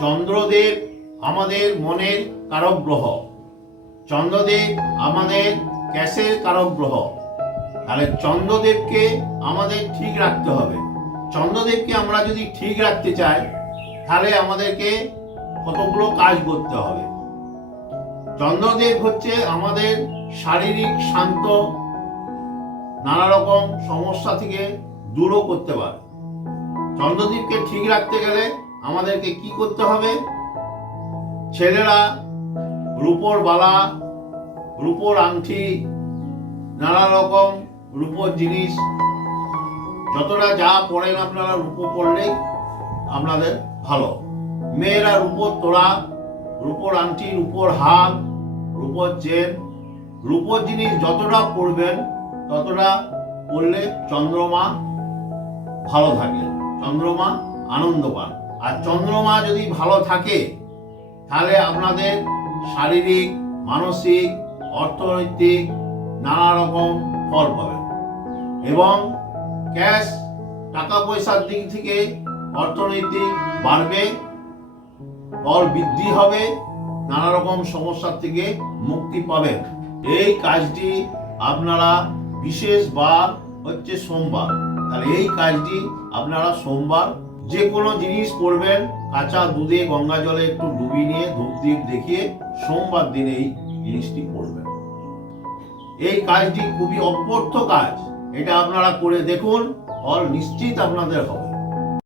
চন্দ্রদেব আমাদের মনের কারক গ্রহ চন্দ্রদেব আমাদের ক্যাশের কারক গ্রহ তাহলে চন্দ্রদেবকে আমাদের ঠিক রাখতে হবে। চন্দ্রদেবকে আমরা যদি ঠিক রাখতে চাই, তাহলে আমাদেরকে কতগুলো কাজ করতে হবে। চন্দ্রদেব হচ্ছে আমাদের শারীরিক শান্ত নানা রকম সমস্যা থেকে দূরও করতে পারে। চন্দ্রদ্বীপকে ঠিক রাখতে গেলে আমাদেরকে কি করতে হবে? ছেলেরা, রূপোর বালা, রূপোর আংটি, নানা রকম রূপোর জিনিস, যতটা যা পড়েন আপনারা রূপো পড়লেই আপনাদের ভালো। মেয়েরা রূপোর তোড়া, রূপোর আংটি, রূপোর হাত রূপোর চেন, রূপোর জিনিস যতটা পড়বেন, ততটা পড়লে চন্দ্রমা ভালো থাকে, চন্দ্রমা আনন্দ পান। আর চন্দ্রমা যদি ভালো থাকে, তাহলে আপনাদের শারীরিক, মানসিক, অর্থনৈতিক নানা রকম ফল পাবেন। এবং ক্যাশ টাকা পয়সার দিক থেকে অর্থনৈতিক বাড়বে, ফল বৃদ্ধি হবে, নানা রকম সমস্যার থেকে মুক্তি পাবেন। এই কাজটি আপনারা বিশেষ বার হচ্ছে সোমবার। তাহলে এই কাজটি আপনারা সোমবার যে কোনো জিনিস করবেন কাঁচা দুধে, গঙ্গা জলে একটু ডুবি নিয়ে ধূপ দ্বীপ দেখিয়ে সোমবার দিন এই জিনিসটি করবেন এই কাজটি খুবই অপর্থ কাজ। এটা আপনারা করে দেখুন, ফল নিশ্চিত আপনাদের হবে।